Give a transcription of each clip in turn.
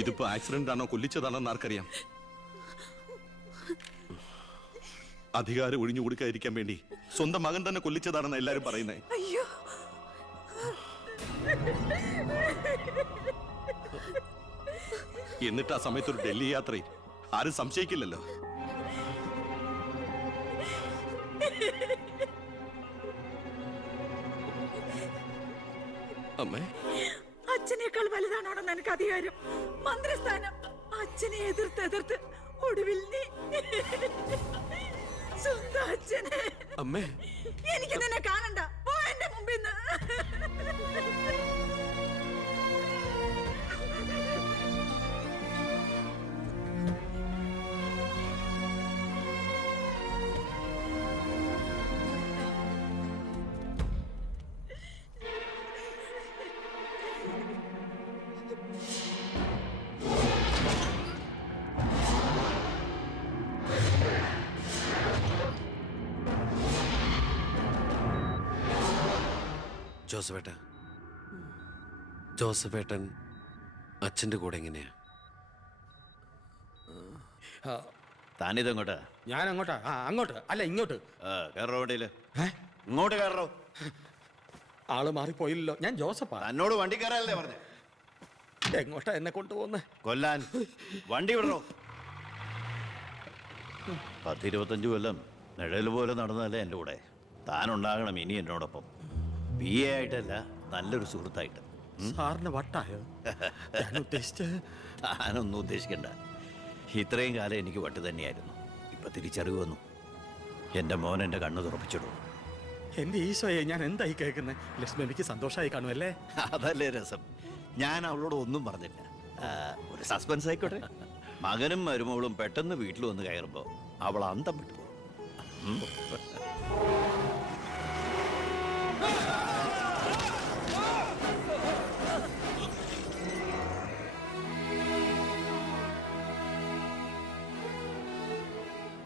ഇതിപ്പോ ആക്സിഡന്റ് ആണോ കൊല്ലിച്ചതാണോന്ന് ആർക്കറിയാം. അധികാരം ഒഴിഞ്ഞു കൊടുക്കാതിരിക്കാൻ വേണ്ടി സ്വന്തം മകൻ തന്നെ കൊല്ലിച്ചതാണെന്ന് എല്ലാരും പറയുന്നേ. അയ്യോ, എന്നിട്ട് ആ സമയത്ത് ഒരു ഡൽഹി യാത്രയിൽ ആരും സംശയിക്കില്ലല്ലോ. അമ്മേ, അച്ഛനേക്കാൾ വലുതാണോടെന്ന് എനിക്ക് അധികാരം, മന്ത്രിസ്ഥാനം. അച്ഛനെ എതിർത്ത് ഒടുവിൽ നീ സ്വന്തം അച്ഛനെ. അമ്മേ, എനിക്ക് നിന്നെ കാണണ്ട, പോ എന്റെ മുമ്പിൽ നിന്ന്. ജോസഫേട്ടൻ അച്ഛൻ്റെ കൂടെ എങ്ങനെയാ? താനിതെങ്ങോട്ടാ? ഞാൻ അങ്ങോട്ടാ? അങ്ങോട്ട് അല്ല, ഇങ്ങോട്ട്. കയറോ വണ്ടിയില്. ഇങ്ങോട്ട് കയറോ. ആള് മാറിപ്പോയില്ലല്ലോ. ഞാൻ ജോസഫാ. തന്നോട് വണ്ടി കയറാനല്ലേ പറഞ്ഞേ? എങ്ങോട്ടാ എന്നെ കൊണ്ടുപോകുന്നേ? കൊല്ലാൻ. വണ്ടി വിടറോ. 10-25 കൊല്ലം നിഴൽ പോലെ നടന്നല്ലേ എൻ്റെ കൂടെ. താനുണ്ടാകണം ഇനി എന്നോടൊപ്പം. PA ആയിട്ടല്ല, നല്ലൊരു സുഹൃത്തായിട്ട്. സാറിന് വട്ടായോ? താനൊന്നും ഉദ്ദേശിക്കണ്ട. ഇത്രയും കാലം എനിക്ക് വട്ട് തന്നെയായിരുന്നു. ഇപ്പൊ തിരിച്ചറിവ് വന്നു. എൻ്റെ മോൻ എൻ്റെ കണ്ണ് തുറപ്പിച്ചിടും. എന്റെ ഈശോയെ, ഞാൻ എന്തായി കേൾക്കുന്നത്? ലക്ഷ്മിക്ക് സന്തോഷമായി കാണുമല്ലേ? അതല്ലേ രസം. ഞാൻ അവളോട് ഒന്നും പറഞ്ഞില്ല. ഒരു സസ്പെൻസ് ആയിക്കോട്ടെ. മകനും മരുമകളും പെട്ടെന്ന് വീട്ടിൽ വന്ന് കയറുമ്പോ അവൾ അന്തം വിട്ടു.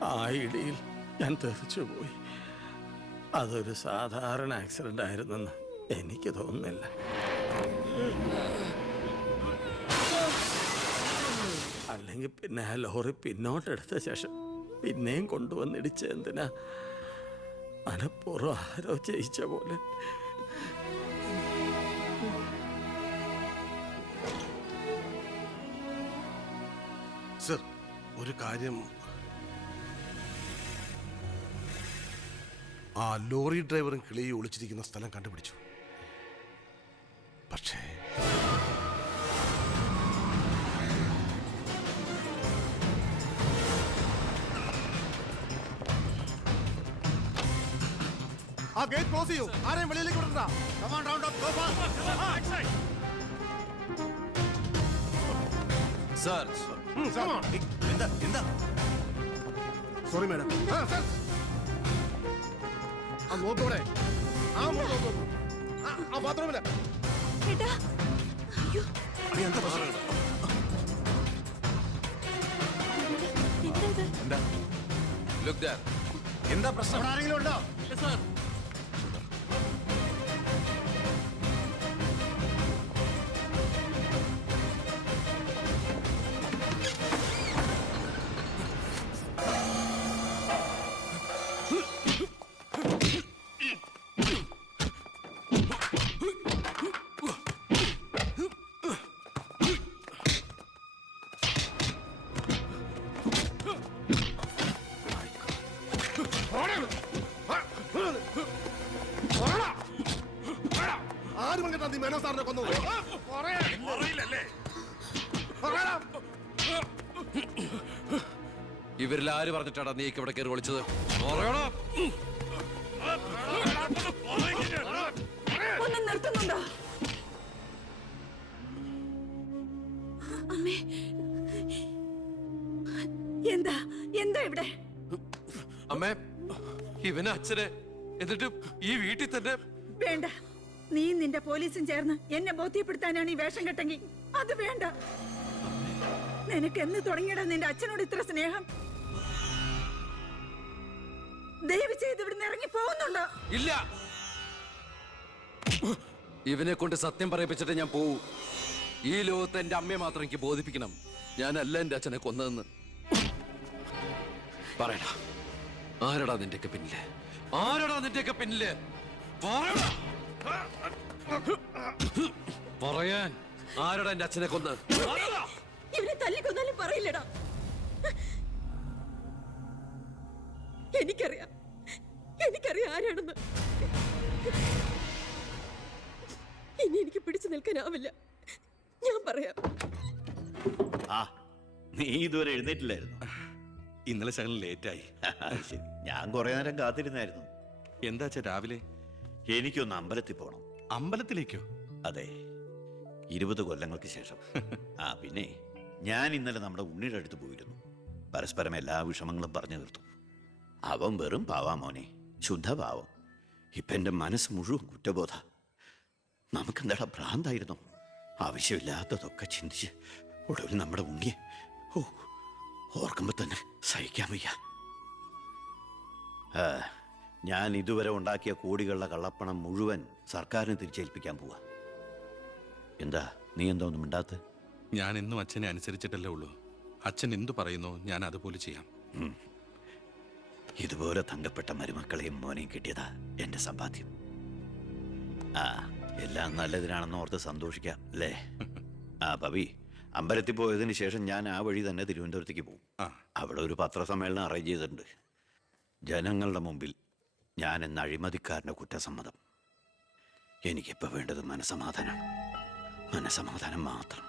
ആ ഇടിയിൽ ഞാൻ തെറിച്ചുപോയി. അതൊരു സാധാരണ ആക്സിഡന്റ് ആയിരുന്നെന്ന് എനിക്ക് തോന്നുന്നില്ല. അല്ലെങ്കിൽ പിന്നെ ആ ലോറി പിന്നോട്ടെടുത്ത ശേഷം പിന്നെയും കൊണ്ടുവന്നിടിച്ച എന്തിനാ? മനപ്പൂർവ്വം ആരോ ജയിച്ച പോലെ. സർ, ഒരു കാര്യം, ആ ലോറി ഡ്രൈവറും കിളിയും ഒളിച്ചിരിക്കുന്ന സ്ഥലം കണ്ടുപിടിച്ചു. പക്ഷേ ആ ഗേറ്റ് ക്ലോസ് ചെയ്യൂ. ആരെയും വെളിയിലേക്ക് വിടണ്ട. Sorry madam. നോക്കൂടെ? ആ ബാത്റൂമില് എന്താ പ്രശ്നം? എന്താ പ്രശ്നം? ആരെങ്കിലും ഉണ്ടോ? ആരും നീ മേനോ സാറിനെ കൊന്നു. ഇവരിൽ ആര് പറഞ്ഞിട്ടാണ് നീ ഇവിടെ കയറി വിളിച്ചത്? ഒന്നും നിർത്തുന്നുണ്ടോ? അമ്മേ, എന്താ എന്താ ഇവിടെ? അമ്മേ, ഇവന് അച്ഛനെ, എന്നിട്ട് ഈ വീട്ടിൽ തന്നെ. വേണ്ട, നീ നിന്റെ പോലീസും ചേർന്ന് എന്നെ ബോധ്യപ്പെടുത്താനാണ് ഈ വേഷം കെട്ടെങ്കിൽ അത് വേണ്ട. നിനക്ക് എന്ന് തുടങ്ങിയടാ നിന്റെ അച്ഛനോട് ഇത്ര സ്നേഹം? ദയവ് ചെയ്ത് ഇവിടുന്ന് ഇറങ്ങി പോകുന്നുണ്ടോ? ഇല്ല, ഇവനെ കൊണ്ട് സത്യം പറയിപ്പിച്ചിട്ട് ഞാൻ പോവൂ. ഈ ലോകത്ത് എന്റെ അമ്മയെ മാത്രം എനിക്ക് ബോധിപ്പിക്കണം ഞാനല്ല എന്റെ അച്ഛനെ കൊന്നതെന്ന്. പറയടാ, ആരടാ നിന്റെയൊക്കെ പിന്നില്? ആരടാ നിന്റെയൊക്കെ പിന്നില്? പറയടാ. പറയാൻ ആരടാ എന്റെ അച്ഛനെ കൊന്ന്? ഇവനെ തല്ലിക്കൊന്നാലും പറയില്ലടാ. എനിക്കറിയാം ആരാണെന്ന്. ഇനി എനിക്ക് പിടിച്ചു നിൽക്കാനാവില്ല. ഞാൻ പറയാം. ആ, നീ ഇതുവരെ എഴുന്നേറ്റില്ലായിരുന്നു? ഇന്നലെ ശകലം ലേറ്റായി. ശരി, ഞാൻ കുറെ നേരം കാത്തിരുന്നായിരുന്നു. എന്താ അച്ഛാ രാവിലെ? എനിക്കൊന്ന് അമ്പലത്തിൽ പോകണം. അമ്പലത്തിലേക്കോ? അതെ, 20 കൊല്ലങ്ങൾക്ക് ശേഷം. ആ പിന്നെ ഞാൻ ഇന്നലെ നമ്മുടെ ഉണ്ണിയുടെ അടുത്ത് പോയിരുന്നു. പരസ്പരം എല്ലാ വിഷമങ്ങളും പറഞ്ഞു തീർത്തു. അവൻ വെറും പാവാ മോനെ, ശുദ്ധഭാവം. ഇപ്പൊ എന്റെ മനസ്സ് മുഴുവൻ കുറ്റബോധ. നമുക്കെന്താടാ ഭ്രാന്തായിരുന്നു? ആവശ്യമില്ലാത്തതൊക്കെ ചിന്തിച്ച് ഒടുവിൽ നമ്മുടെ ഉണ്ണിയെ ഓർക്കുമ്പോ തന്നെ സഹിക്കാൻ വയ്യ. ഞാൻ ഇതുവരെ ഉണ്ടാക്കിയ കോടികളുടെ കള്ളപ്പണം മുഴുവൻ സർക്കാരിന് തിരിച്ചേൽപ്പിക്കാൻ പോവാ. എന്താ നീ എന്താ ഒന്നും മിണ്ടാത്ത? ഞാൻ എന്നും അച്ഛനെ അനുസരിച്ചിട്ടല്ലേ ഉള്ളൂ. അച്ഛൻ എന്തു പറയുന്നോ ഞാൻ അതുപോലെ ചെയ്യാം. ഇതുപോലെ തങ്കപ്പെട്ട മരുമക്കളെയും മോനെയും കിട്ടിയതാ എന്റെ സമ്പാദ്യം. ആ, എല്ലാം നല്ലതിനാണെന്ന് ഓർത്ത് സന്തോഷിക്കാം അല്ലേ? ആ പവി, അമ്പലത്തിൽ പോയതിന് ശേഷം ഞാൻ ആ വഴി തന്നെ തിരുവനന്തപുരത്തേക്ക് പോകും. അവിടെ ഒരു പത്രസമ്മേളനം അറേഞ്ച് ചെയ്തിട്ടുണ്ട്. ജനങ്ങളുടെ മുമ്പിൽ ഞാൻ എന്ന അഴിമതിക്കാരൻ്റെ കുറ്റസമ്മതം. എനിക്കിപ്പോൾ വേണ്ടത് മനസമാധാനമാണ്. മനസമാധാനം മാത്രം.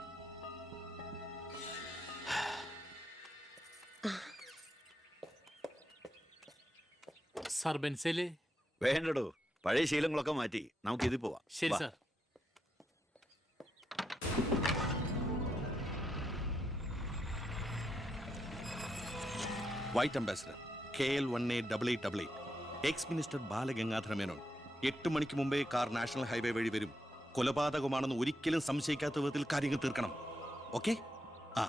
സാർ ബെൻസേല്? വേണ്ടടോ, പഴയ ശീലങ്ങളൊക്കെ മാറ്റി നമുക്ക് ഇതിൽ പോവാം. ശരി വാ. Sir. White ambassador KL1888 X minister Balagangadhara Menon. 8 മണിക്ക് മുമ്പേ കാർ നാഷണൽ ഹൈവേ വഴി വരും. കൊലപാതകമാണെന്ന് ഒരിക്കലും സംശയിക്കാത്ത വിധത്തിൽ കാര്യങ്ങൾ തീർക്കണം. ഓക്കെ? ആ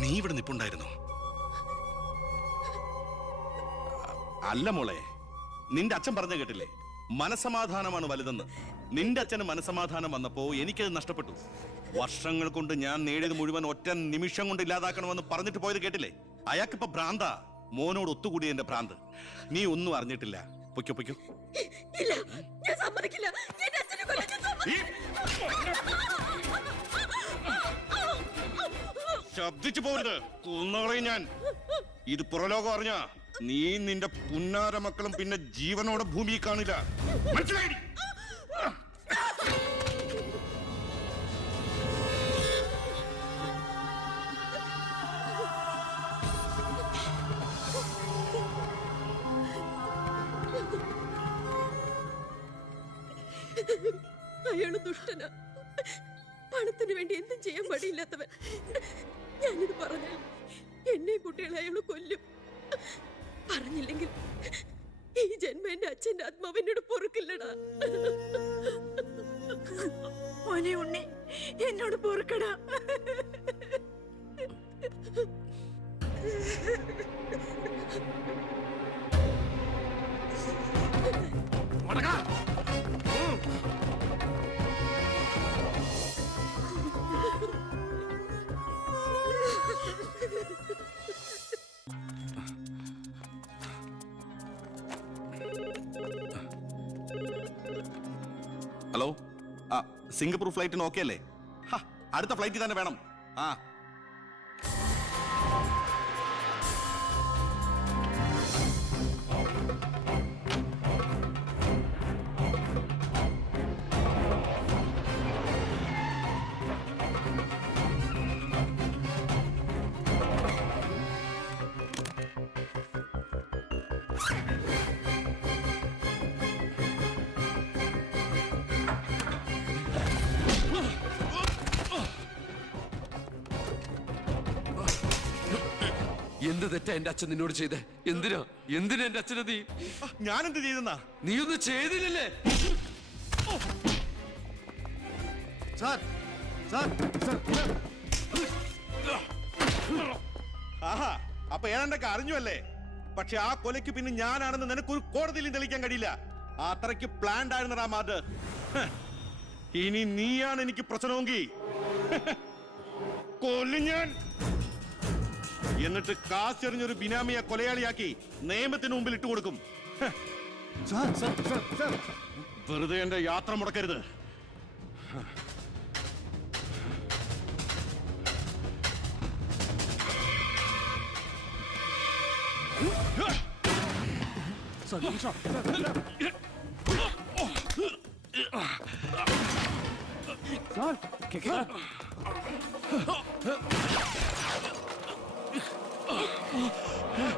നീ ഇവിടെ നിപ്പുണ്ടായിരുന്നോ? അല്ല മോളെ, നിന്റെ അച്ഛൻ പറഞ്ഞ കേട്ടില്ലേ, മനസമാധാനമാണ് വലുതെന്ന്. നിന്റെ അച്ഛന് മനസമാധാനം വന്നപ്പോ എനിക്കത് നഷ്ടപ്പെട്ടു. വർഷങ്ങൾ കൊണ്ട് ഞാൻ നേടിയത് മുഴുവൻ ഒറ്റ നിമിഷം കൊണ്ട് ഇല്ലാതാക്കണമെന്ന് പറഞ്ഞിട്ട് പോയത് കേട്ടില്ലേ? അയാൾക്കിപ്പോ ഭ്രാന്താ. മോനോട് ഒത്തുകൂടി എന്റെ ഭ്രാന്ത്. നീ ഒന്നും അറിഞ്ഞിട്ടില്ല. പൊയ്ക്കോ പൊയ്ക്കോ. ഇല്ല, ഞാൻ സമ്മതിക്കില്ല. എന്റെ അച്ഛനെ കൊല്ലാൻ ഞാൻ ശബ്ദിച്ചു പോരുത്, കൊന്നുകളയും ഞാൻ. ഇത് പുറലോകം അറിഞ്ഞ നീ നിന്റെ പുന്നാര മക്കളും പിന്നെ ജീവനോടെ ഭൂമിയിൽ കാണില്ല. മനസ്സിലായി? അയാള് ദുഷ്ടനാ. പണത്തിന് വേണ്ടി എന്തും ചെയ്യാൻ മടിയില്ലാത്തവൻ. ഞാനിത് പറഞ്ഞാൽ എന്നെ കുട്ടികളെ അയാള് കൊല്ലും. പറഞ്ഞില്ലെങ്കിൽ ഈ ജന്മം എന്റെ അച്ഛന്റെ ആത്മാവിനോട് പൊറുക്കില്ലടാ. മോനെ ഉണ്ണി, എന്നോട് പൊറുക്കടാ. ഹലോ, ആ സിംഗപ്പൂർ ഫ്ലൈറ്റിന് ഓക്കെ അല്ലേ? അടുത്ത ഫ്ലൈറ്റിൽ തന്നെ വേണം. ആ എന്ത് തെറ്റാ എന്റെ അച്ഛൻ നിന്നോട് ചെയ്തേ? എന്തിനാ എന്റെ അച്ഛനെ നീ? ഞാനെന്ത് ചെയ്തെന്നാ? നീ ഒന്നും ചെയ്തില്ലല്ലേ? സാർ സാർ സാർ ആഹാ, അപ്പൊ ഏതാണ്ടൊക്കെ അറിഞ്ഞു അല്ലേ? പക്ഷെ ആ കൊലയ്ക്ക് പിന്നെ ഞാനാണെന്ന് നിനക്കൊരു കോടതിയിലും തെളിയിക്കാൻ കഴിയില്ല. അത്രയ്ക്ക് പ്ലാൻഡ് ആയിരുന്നടാ മാത്. ഇനി നീയാണ് എനിക്ക് പ്രശ്നമെങ്കിൽ കൊല്ലും ഞാൻ. എന്നിട്ട് കാശെറിഞ്ഞൊരു ബിനാമിയെ കൊലയാളിയാക്കി നിയമത്തിന് മുമ്പിൽ ഇട്ടുകൊടുക്കും. സാർ സാർ സാർ സാർ വെറുതെ എന്റെ യാത്ര മുടക്കരുത്.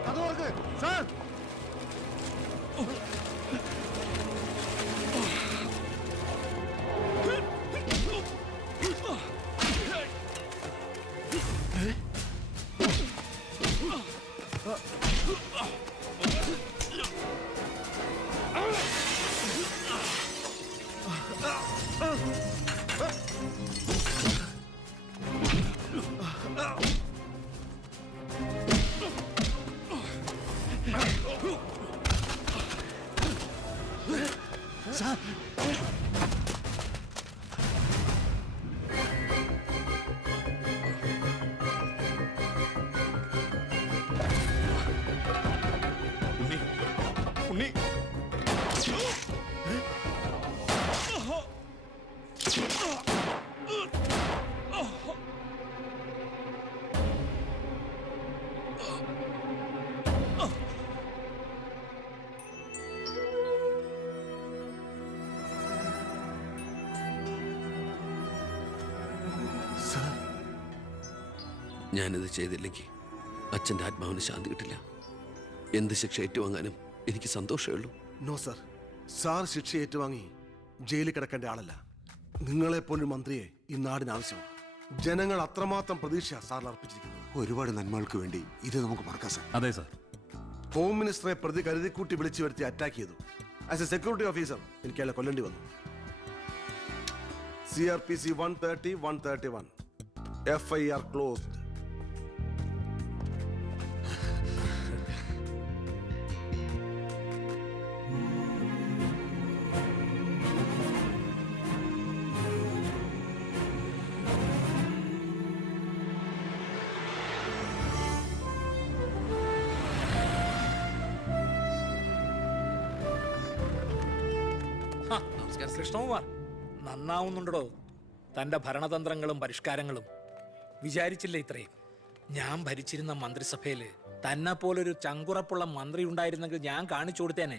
അത് നോക്ക് സാർ. സാർ ഉണ്ണി സാർ ഞാനിത് ചെയ്തില്ലെങ്കിൽ അച്ഛൻ്റെ ആത്മാവിന് ശാന്തി കിട്ടില്ല. എന്ത് ശിക്ഷ ഏറ്റുവാങ്ങാനും എനിക്ക് സന്തോഷമേ ഉള്ളൂ. No sir. സാർ ശിക്ഷ ഏറ്റുവാങ്ങി ജയിലിൽ കിടക്കേണ്ട ആളല്ല. നിങ്ങളെപ്പോലൊരു മന്ത്രിയെ ഈ നാടിന് ആവശ്യമാണ്. ജനങ്ങൾ അത്രമാത്രം പ്രതീക്ഷ സാറിന് അർപ്പിച്ചിരിക്കുന്നത്. ഒരുപാട് നന്മകൾക്ക് വേണ്ടി ഇത് നമുക്ക് മറക്കാം സാർ. അതെ സാർ. ഹോം മിനിസ്റ്ററെ പ്രതി കരുതിക്കൂട്ടി വിളിച്ചു വരുത്തി അറ്റാക്ക് ചെയ്തു. ആസ് എ സെക്യൂരിറ്റി ഓഫീസർ എനിക്ക് അയാളെ കൊല്ലേണ്ടി വന്നു. CRPC 130, 131. FIR closed. നമസ്കാരം. കൃഷ്ണകുമാർ നന്നാവുന്നുണ്ടോ തന്റെ ഭരണതന്ത്രങ്ങളും പരിഷ്കാരങ്ങളും? വിചാരിച്ചില്ല ഇത്രയും. ഞാൻ ഭരിച്ചിരുന്ന മന്ത്രിസഭയില് തന്നെ പോലൊരു ചങ്കുറപ്പുള്ള മന്ത്രി ഉണ്ടായിരുന്നെങ്കിൽ ഞാൻ കാണിച്ചു കൊടുത്തേനെ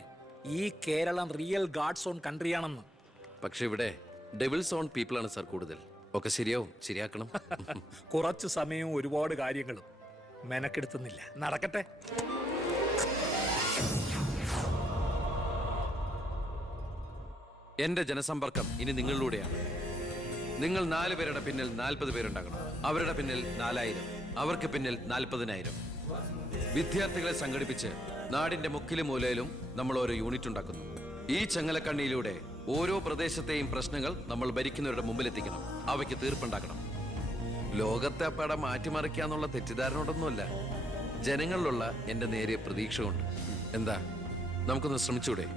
ഈ കേരളം റിയൽ ഗാഡ്സ് ഓൺ കൺട്രിയാണെന്ന്. പക്ഷെ ഇവിടെ ഡെവിൾസ് ഓൺ പീപ്പിളാണ് സാർ കൂടുതൽ. ഒക്കെ ശരിയാവും, ശരിയാക്കണം. കുറച്ചു സമയവും ഒരുപാട് കാര്യങ്ങളും മെനക്കെടുത്തുന്നില്ല. നടക്കട്ടെ. എന്റെ ജനസമ്പർക്കം ഇനി നിങ്ങളിലൂടെയാണ്. നിങ്ങൾ 4 പേരുടെ പിന്നിൽ 40 പേരുണ്ടാകണം. അവരുടെ പിന്നിൽ 4000, അവർക്ക് പിന്നിൽ 40,000. വിദ്യാർത്ഥികളെ സംഘടിപ്പിച്ച് നാടിന്റെ മുക്കിലും മൂലയിലും നമ്മൾ ഓരോ യൂണിറ്റ് ഉണ്ടാക്കുന്നു. ഈ ചങ്ങലക്കണ്ണിയിലൂടെ ഓരോ പ്രദേശത്തെയും പ്രശ്നങ്ങൾ നമ്മൾ ഭരിക്കുന്നവരുടെ മുമ്പിലെത്തിക്കണം. അവയ്ക്ക് തീർപ്പുണ്ടാക്കണം. ലോകത്തെ അപ്പാടെ മാറ്റിമറിക്കാന്നുള്ള തെറ്റിദ്ധാരണയോടൊന്നുമല്ല, ജനങ്ങളിലുള്ള എന്റെ നേരിയ പ്രതീക്ഷ കൊണ്ട്. എന്താ, നമുക്കൊന്ന് ശ്രമിച്ചൂടെ?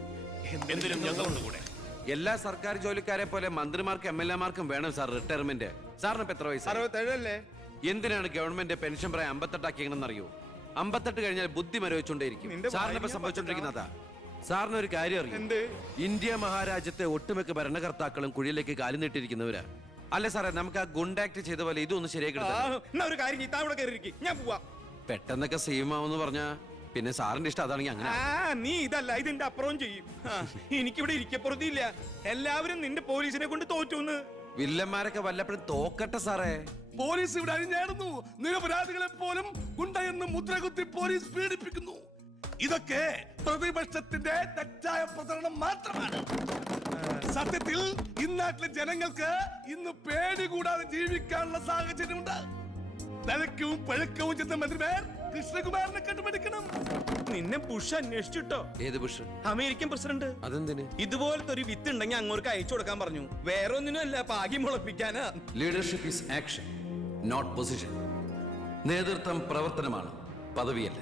എല്ലാ സർക്കാർ ജോലിക്കാരെ പോലെ മന്ത്രിമാർക്കും MLA-മാർക്കും വേണം സാർ റിട്ടയർമെന്റ്. സാറിന് ഇപ്പൊ എത്ര വയസ്സ്? 67 എന്തിനാണ് ഗവൺമെന്റ് പെൻഷൻ പ്രായം 58 ആക്കിയെന്ന് അറിയോ? 58 കഴിഞ്ഞാൽ ബുദ്ധി മരവിച്ചുകൊണ്ടേയിരിക്കും. സാറിന് ഇപ്പൊ സംഭവിച്ചോണ്ടിരിക്കുന്നതാ. സാറിന് ഒരു കാര്യം അറിയാം, ഇന്ത്യ മഹാരാജ്യത്തെ ഒട്ടുമിക്ക ഭരണകർത്താക്കളും കുഴിയിലേക്ക് കാലു നീട്ടിയിരിക്കുന്നവരാ. അല്ലെ സാറേ, നമുക്ക് ആ ഗുണ്ടാക്ട് ചെയ്ത പോലെ ഇതൊന്ന് ശരിയാക്കി ഒരു കാര്യം ഞാൻ പോവാ. പെട്ടെന്നൊക്കെ സീമാവെന്ന് പറഞ്ഞാ പിന്നെ സാറിന്റെ ഇഷ്ടം അതാണെങ്കിൽ അങ്ങനെ. നീ ഇതല്ല ഇതിന്റെ അപ്പുറവും ചെയ്യും. എനിക്കിവിടെ ഇരിക്കപ്പുറത്തില്ല. എല്ലാവരും നിന്റെ പോലീസിനെ കൊണ്ട് തോറ്റുന്ന്. വില്ലന്മാരൊക്കെ വല്ലപ്പോഴും തോക്കട്ടെ സാറേ. പോലീസ് ഇവിടെ അഴിഞ്ഞാടുന്നു. നിരപരാധികളെ പോലും ഗുണ്ടയെന്ന് മുദ്രകുത്തി പോലീസ് പീഡിപ്പിക്കുന്നു. ഇതൊക്കെ പ്രതിപക്ഷത്തിന്റെ തെറ്റായ പ്രചരണം മാത്രമാണ്. സത്യത്തിൽ ഇന്നാട്ടിലെ ജനങ്ങൾക്ക് ഇന്ന് പേടി കൂടാതെ ജീവിക്കാനുള്ള സാഹചര്യമുണ്ട്. തലക്കവും പഴക്കവും ചെന്ന മന്ത്രിമാർ കൃഷ്ണകുമാറിനെ കണ്ടുപിടിക്കണം. നിന്നെ ബുഷ് അന്വേഷിച്ചിട്ടോ? ഏത് ബുഷ്? American president. അതെന്തിന്? ഇതുപോലത്തെ ഒരു വിത്ത് ഉണ്ടെങ്കിൽ അങ്ങോട്ട് അയച്ചു കൊടുക്കാൻ പറഞ്ഞു. വേറെ ഒന്നിനും അല്ല, പാകി മുളപ്പിക്കാനാ. Leadership is action, not position. നേതൃത്വം പ്രവർത്തനമാണ്. പദവിയല്ല.